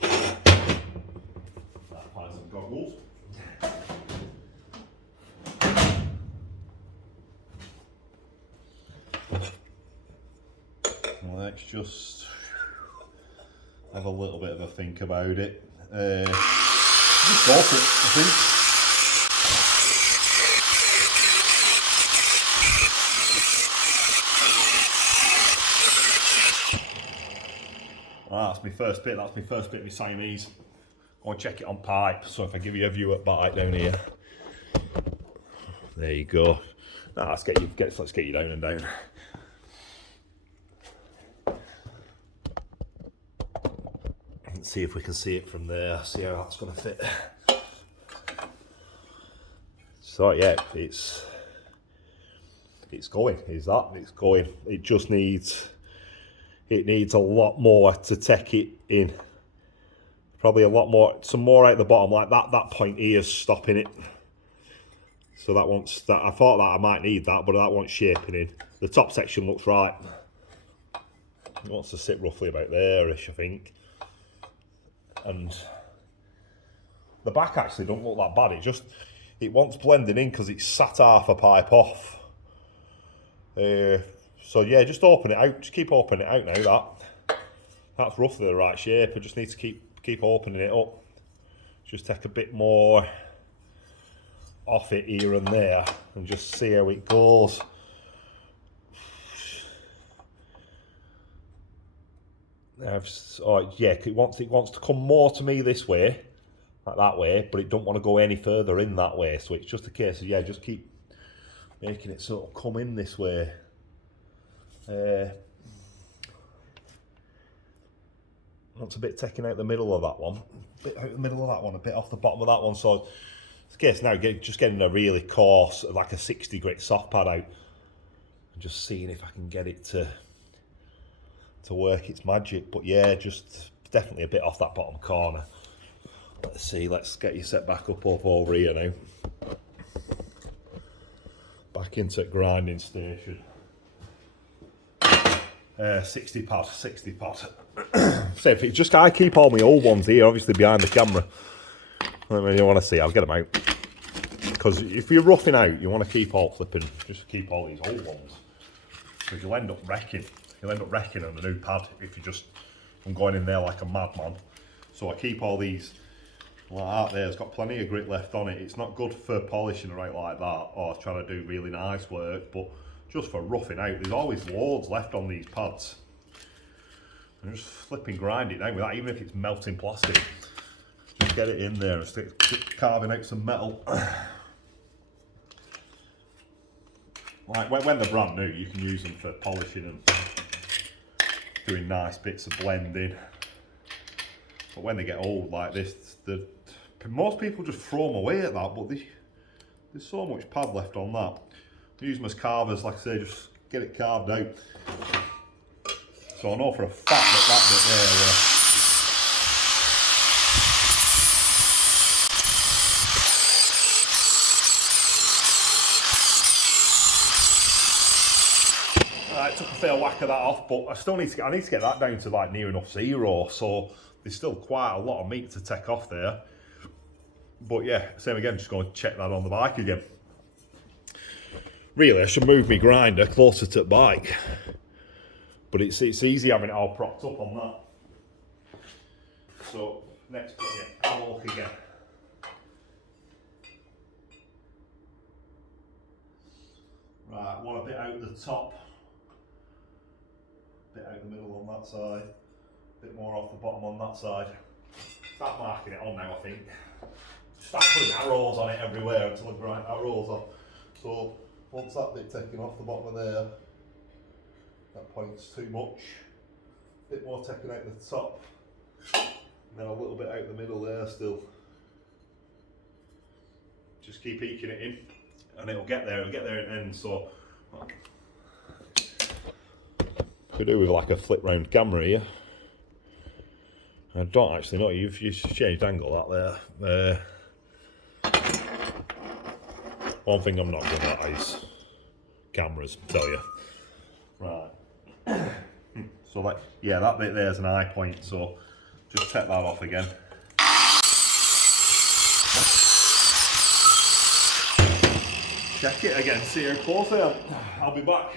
Some goggles. Let's just have a little bit of a think about it. Just go for it, I think. That's my first bit. That's my first bit of my Siamese. Go and check it on pipe. So if I give you a view at bite down here, There you go. Now let's get you down and down. Let's see if we can see it from there. See how that's going to fit. So yeah, it's going. Is that? It's going. It just needs. It needs a lot more to take it in. Probably a lot more. Some more out the bottom, like that. That point here is stopping it. So that wants that. I thought that I might need that, but that wants shaping in. The top section looks right. It wants to sit roughly about there-ish, I think. And the back actually don't look that bad. It wants blending in because it's sat half a pipe off. So yeah, just open it out. Just keep opening it out now. That's roughly the right shape. I just need to keep opening it up. Just take a bit more off it here and there, and just see how it goes. Oh yeah, it wants to come more to me this way, like that way, but it don't want to go any further in that way. So it's just a case of, yeah, just keep making it sort of come in this way. Wants a bit taking out the middle of that one, a bit out the middle of that one, a bit off the bottom of that one. So it's a case now just getting a really coarse, like a 60 grit soft pad out, and just seeing if I can get it to work its magic. But yeah, just definitely a bit off that bottom corner. Let's see, let's get you set back up over here now. Back into grinding station. 60 pad. So if it's just, I keep all my old ones here, obviously behind the camera. When you want to see, I'll get them out. Because if you're roughing out, you want to keep all flipping, just keep all these old ones. Because you'll end up wrecking. You'll end up wrecking on the new pad if you just, I'm going in there like a madman. So I keep all these like that there. It's got plenty of grit left on it. It's not good for polishing right like that or trying to do really nice work, but just for roughing out, there's always loads left on these pads. And just flipping grind it down with that, even if it's melting plastic. Just get it in there and stick carving out some metal. Like when they're brand new, you can use them for polishing and doing nice bits of blending. But when they get old like this, most people just throw them away at that, but there's so much pad left on that. I use them as carvers, like I say, just get it carved out. So I know for a fact that bit there, I took a fair whack of that off, but I still need to get that down to like near enough zero, so there's still quite a lot of meat to take off there. But yeah, same again, just going to check that on the bike again. Really, I should move my grinder closer to the bike, but it's easy having it all propped up on that. So next, yeah, have a look again. Right, want a bit out the top. Bit out the middle on that side, a bit more off the bottom on that side. Start marking it on now, I think. Start putting arrows on it everywhere until I grind arrows on. So once that bit taken off the bottom of there, that point's too much. A bit more taken out the top, and then a little bit out the middle there still. Just keep eking it in, and it'll get there in the end. So could do with like a flip round camera here. I don't actually know, you've changed angle that there. One thing I'm not good at is cameras, I tell you. Right. So like, yeah, that bit there's an eye point, so just take that off again. Check it again, see how close I am. I'll be back.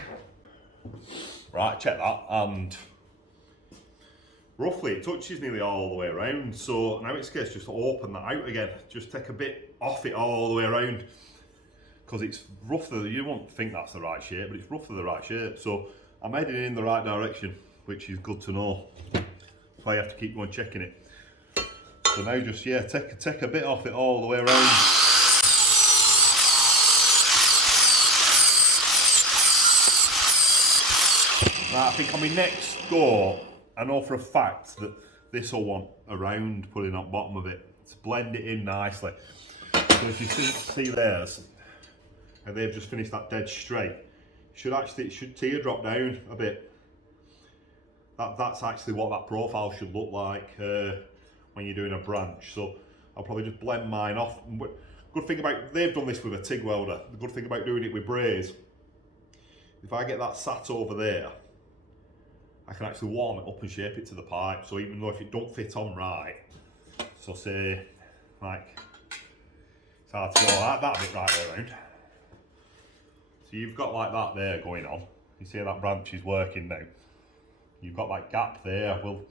Right, check that, and roughly it touches nearly all the way around. So now it's just to open that out again. Just take a bit off it all the way around, because it's roughly, you won't think that's the right shape, but it's roughly the right shape. So I'm heading in the right direction, which is good to know. That's why you have to keep going checking it. So now just, yeah, take a bit off it all the way around. Now I think on my next go, I know for a fact that this will want a round putting on bottom of it to blend it in nicely. So if you see theirs, and they've just finished that dead straight, it should teardrop down a bit. That's actually what that profile should look like when you're doing a branch. So I'll probably just blend mine off. Good thing about, they've done this with a TIG welder. The good thing about doing it with braze, if I get that sat over there, I can actually warm it up and shape it to the pipe. So even though if it don't fit on right, so say like, it's hard to go like that bit right way around. So you've got like that there going on. You see that branch is working now. You've got that gap there. Well,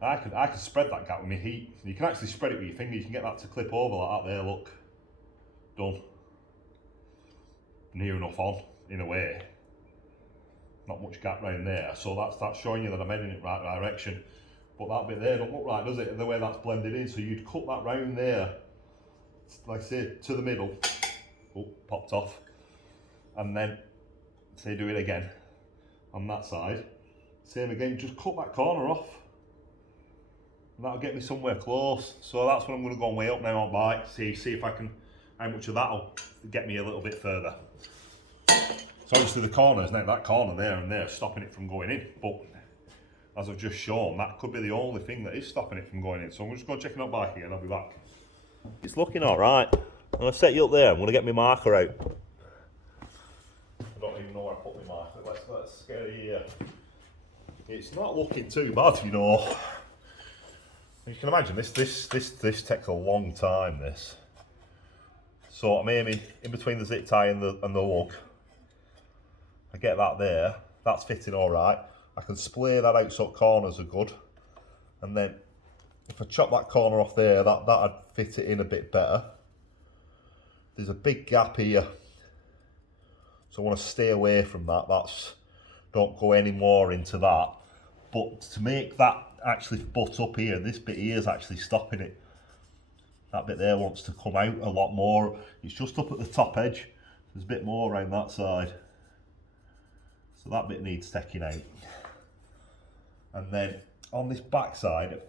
I could spread that gap with my heat. You can actually spread it with your finger. You can get that to clip over like that there, look. Done. Near enough on, in a way. Not much gap round there. So that's showing you that I'm heading in the right direction. But that bit there don't look right, does it? The way that's blended in. So you'd cut that round there, like I say, to the middle. Oh, popped off. And then, say do it again on that side. Same again, just cut that corner off. And that'll get me somewhere close. So that's what I'm going to go and weigh up now on bike. See if I can, how much of that'll get me a little bit further. So obviously the corners, now that corner there and there, stopping it from going in. But as I've just shown, that could be the only thing that is stopping it from going in. So I'm just going to check it out bike again, I'll be back. It's looking all right. I'm going to set you up there, I'm going to get my marker out. I don't even know where I put my marker. Let's get it here. It's not looking too bad, you know. You can imagine this takes a long time. This. So I'm aiming in between the zip tie and the lug. I get that there. That's fitting all right. I can splay that out so corners are good, and then if I chop that corner off there, that'd fit it in a bit better. There's a big gap here, so I want to stay away from that. Don't go any more into that. But to make that actually butt up here, this bit here is actually stopping it. That bit there wants to come out a lot more. It's just up at the top edge. There's a bit more around that side. So that bit needs taking out. And then on this back side,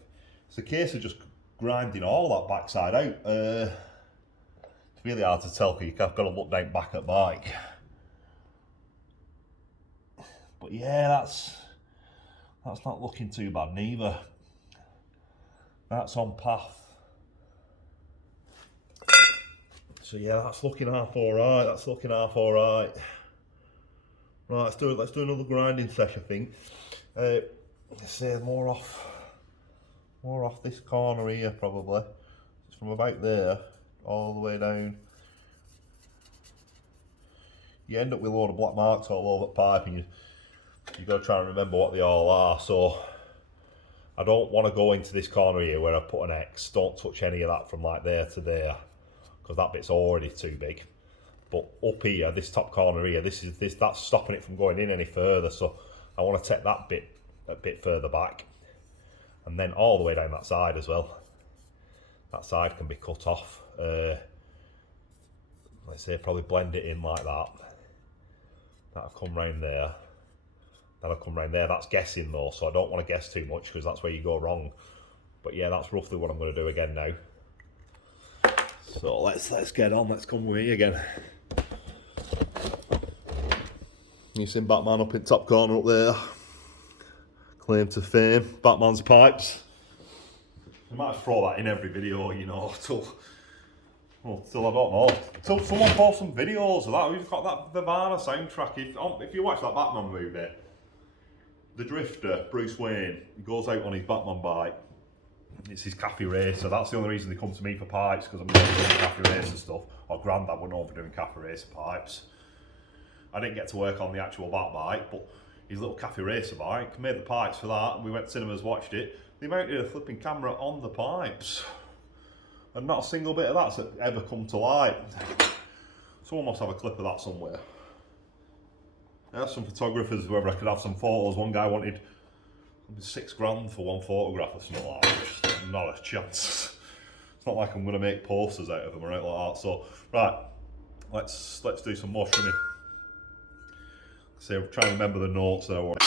it's a case of just grinding all that back side out. It's really hard to tell because you've got to look down back at bike. But yeah, that's not looking too bad neither. That's on path. So yeah, that's looking half alright. That's looking half alright. Right, let's do another grinding session, I think. Let's say more off this corner here probably. It's from about there all the way down. You end up with a load of black marks all over the pipe, and you got to try and remember what they all are. So I don't want to go into this corner here where I put an X. Don't touch any of that from like there to there, because that bit's already too big. But up here, this top corner here, that's stopping it from going in any further. So I want to take that bit a bit further back, and then all the way down that side as well. That side can be cut off. Let's say probably blend it in like that. That'll come round there. That'll come round there. That's guessing though, so I don't want to guess too much because that's where you go wrong. But yeah, that's roughly what I'm going to do again now. So let's get on. Let's come with me again. You seen Batman up in top corner up there? Claim to fame, Batman's pipes. I might throw that in every video, you know, till I don't know. Till someone posts some videos of that. We've got that Nirvana soundtrack. If you watch that Batman movie, the drifter, Bruce Wayne, he goes out on his Batman bike. It's his cafe racer. That's the only reason they come to me for pipes, because I'm doing cafe racer stuff. Or Grandad were known for doing cafe racer pipes. I didn't get to work on the actual bat bike, but his little cafe racer bike, made the pipes for that, and we went to cinemas, watched it. They mounted a flipping camera on the pipes, and not a single bit of that's ever come to light. Someone must have a clip of that somewhere. I asked some photographers whether I could have some photos. One guy wanted £6 for one photograph or something like that. Just not a chance. It's not like I'm going to make posters out of them or anything like that. So, right, let's do some more trimming. So I'm trying to remember the notes that I want.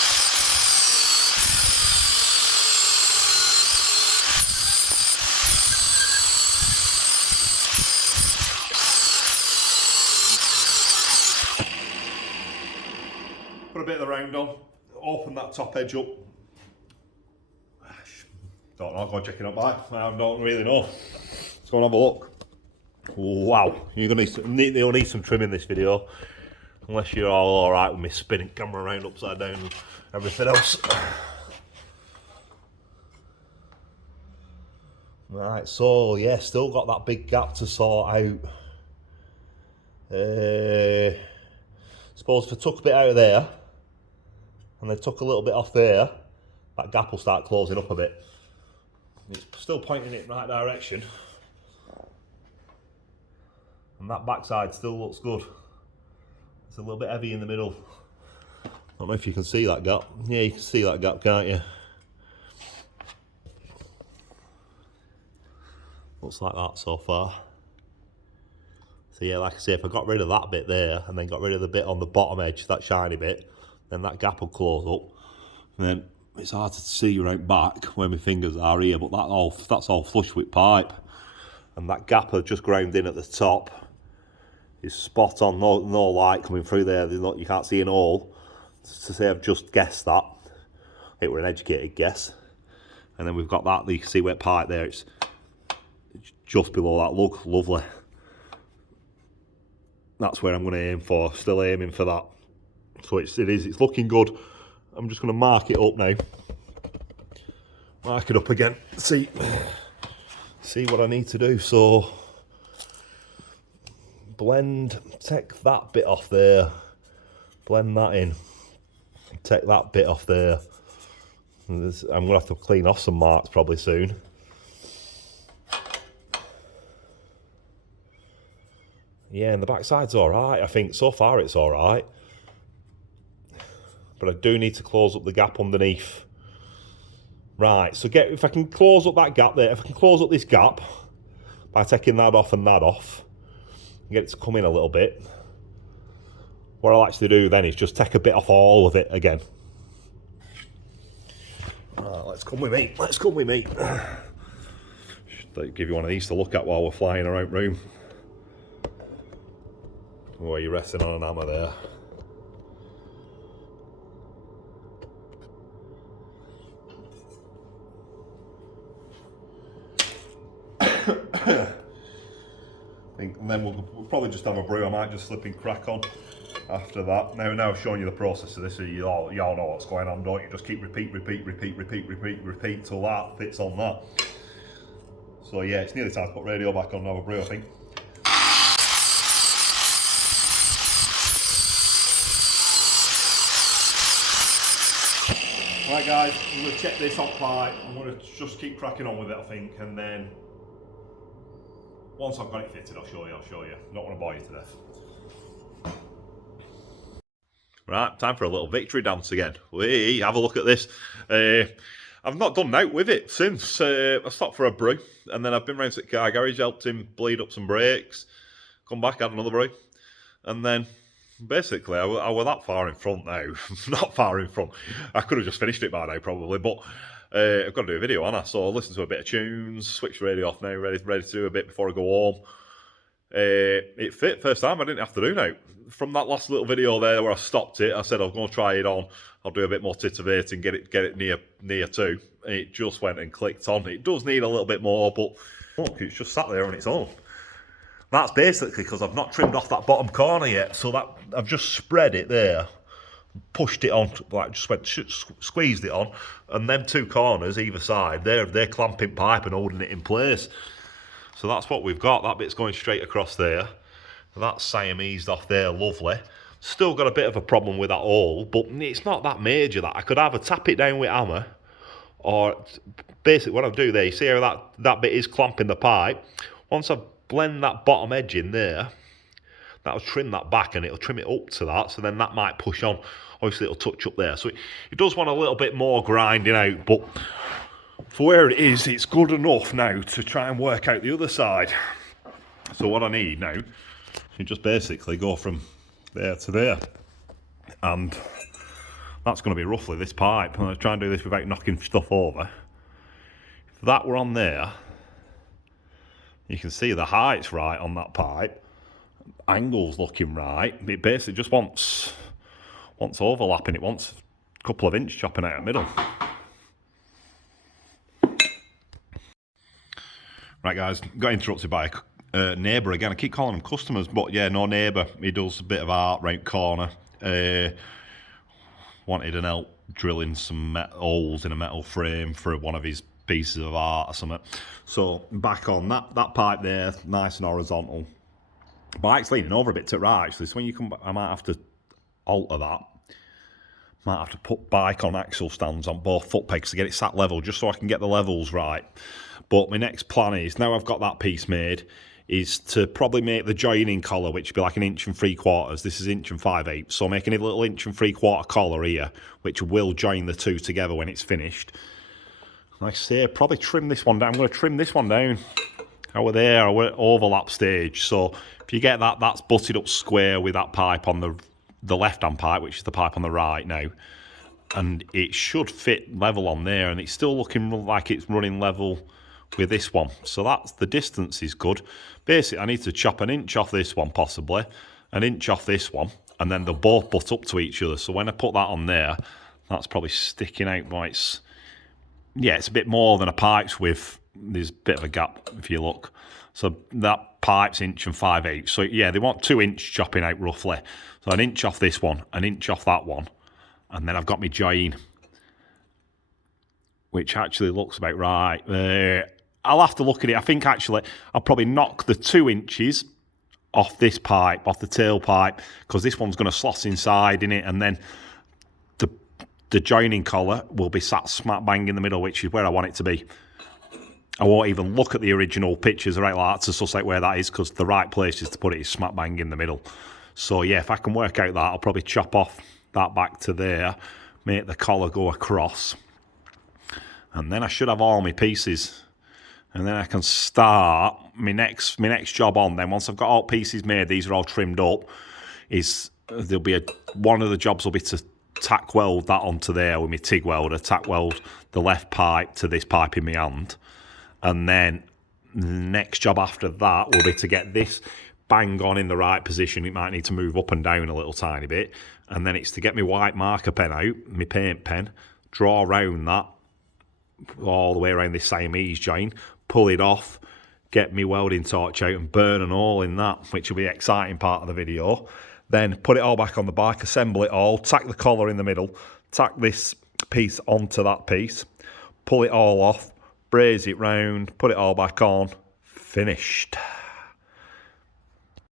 around on, open that top edge up. Don't know, I'll go check it out by. I don't really know. Let's go and have a look. Wow, you're gonna you'll need some trim in this video, unless you're all right with me spinning camera around upside down and everything else. Right, so yeah, still got that big gap to sort out. Suppose if I took a bit out of there and then took a little bit off there, that gap will start closing up a bit. It's still pointing in the right direction, and that backside still looks good. It's a little bit heavy in the middle. I don't know if you can see that gap. Yeah, you can see that gap, can't you? Looks like that so far. So yeah, like I say, if I got rid of that bit there and then got rid of the bit on the bottom edge, that shiny bit, then that gap will close up. And then it's hard to see right back where my fingers are here, but that's all flush with pipe. And that gap I just ground in at the top is spot on. No light coming through there. You can't see an hole. To say I've just guessed that. It were an educated guess. And then we've got that. You can see where pipe there. It's just below that. Look, lovely. That's where I'm going to aim for. Still aiming for that. So it's looking good. I'm just going to mark it up now. Mark it up again. See what I need to do. So blend, take that bit off there. Blend that in. Take that bit off there. I'm going to have to clean off some marks probably soon. Yeah, and the backside's alright. I think so far it's alright. But I do need to close up the gap underneath. Right, so if I can close up that gap there, if I can close up this gap by taking that off and that off, and get it to come in a little bit, what I'll actually do then is just take a bit off all of it again. Right, let's come with me. Let's come with me. Should give you one of these to look at while we're flying around room. Oh, you're resting on an hammer there. And then we'll probably just have a brew. I might just slip and crack on after that. Now I've shown you the process of this, so you all know what's going on, don't you? Just keep repeat till that fits on that. So yeah, it's nearly time to put radio back on and have a brew, I think. Right guys, I'm going to check this hot pipe. I'm going to just keep cracking on with it, I think, and then once I've got it fitted, I'll show you. Don't want to bore you to death. Right, time for a little victory dance again. Whee, have a look at this. I've not done out with it since I stopped for a brew, and then I've been round to the car garage, helped him bleed up some brakes, come back, had another brew, and then basically I were that far in front now. Not far in front. I could have just finished it by now probably, but I've got to do a video, haven't I? So I'll listen to a bit of tunes, switch the radio off now, ready to do a bit before I go home. It fit first time. I didn't have to do now. From that last little video there where I stopped it, I said I'm going to try it on. I'll do a bit more titivating, get it near to. It just went and clicked on. It does need a little bit more, but look, it's just sat there on its own. That's basically because I've not trimmed off that bottom corner yet, so that I've just spread it there, pushed it on, like just went squeezed it on, and them two corners either side, they're clamping pipe and holding it in place. So that's what we've got. That bit's going straight across there. That's Siamesed off there, lovely. Still got a bit of a problem with that hole, but it's not that major that I could either tap it down with hammer, or basically what I'll do there, you see how that bit is clamping the pipe. Once I blend that bottom edge in there, that'll trim that back and it'll trim it up to that, so then that might push on. Obviously it'll touch up there, so it does want a little bit more grinding out, but for where it is, it's good enough now to try and work out the other side. So what I need now is just basically go from there to there, and that's going to be roughly this pipe. I'm going to try and do this without knocking stuff over. If that were on there, you can see the height's right on that pipe, angle's looking right. It basically just wants wants overlapping, it wants a couple of inch chopping out the middle. Right guys, got interrupted by a neighbour again. I keep calling them customers, but yeah, no neighbour. He does a bit of art round corner. Wanted an help drilling some holes in a metal frame for one of his pieces of art or something. So back on that pipe there, nice and horizontal. Bike's leaning over a bit to the right actually, so when you come back, I might have to alter that. Might have to put bike on axle stands on both foot pegs to get it sat level, just so I can get the levels right. But my next plan is, now I've got that piece made, is to probably make the joining collar, which would be like 1 3/4 inches. This is 1 5/8 inches. So making a little 1 3/4 collar here, which will join the two together when it's finished. Like I say, probably trim this one down. I'm going to trim this one down. We're there, we're at overlap stage. So if you get that, that's butted up square with that pipe on the left-hand pipe, which is the pipe on the right now. And it should fit level on there, and it's still looking like it's running level with this one. So that's, the distance is good. Basically, I need to chop 1 inch off this one, possibly, 1 inch off this one, and then they'll both butt up to each other. So when I put that on there, that's probably sticking out by it's a bit more than a pipe's width. There's a bit of a gap if you look. So that pipe's 1 5/8 inches. So yeah, they want 2 inch chopping out roughly. So 1 inch off this one, 1 inch off that one, and then I've got my join, which actually looks about right. I'll have to look at it. I think actually I'll probably knock the 2 inches off this pipe, off the tailpipe, because this one's going to slot inside in it, and then the joining collar will be sat smack bang in the middle, which is where I want it to be. I won't even look at the original pictures or right like that to suss out where that is, because the right place is to put it is smack bang in the middle. So yeah, if I can work out that, I'll probably chop off that back to there, make the collar go across, and then I should have all my pieces. And then I can start my next job on. Then once I've got all pieces made, these are all trimmed up, is there'll be one of the jobs will be to tack weld that onto there with my TIG welder, tack weld the left pipe to this pipe in my hand. And then the next job after that will be to get this bang on in the right position. It might need to move up and down a little tiny bit. And then it's to get my white marker pen out, my paint pen, draw around that all the way around this Siamese joint, pull it off, get me welding torch out and burn an hole in that, which will be the exciting part of the video. Then put it all back on the bike, assemble it all, tack the collar in the middle, tack this piece onto that piece, pull it all off, braze it round, put it all back on, finished.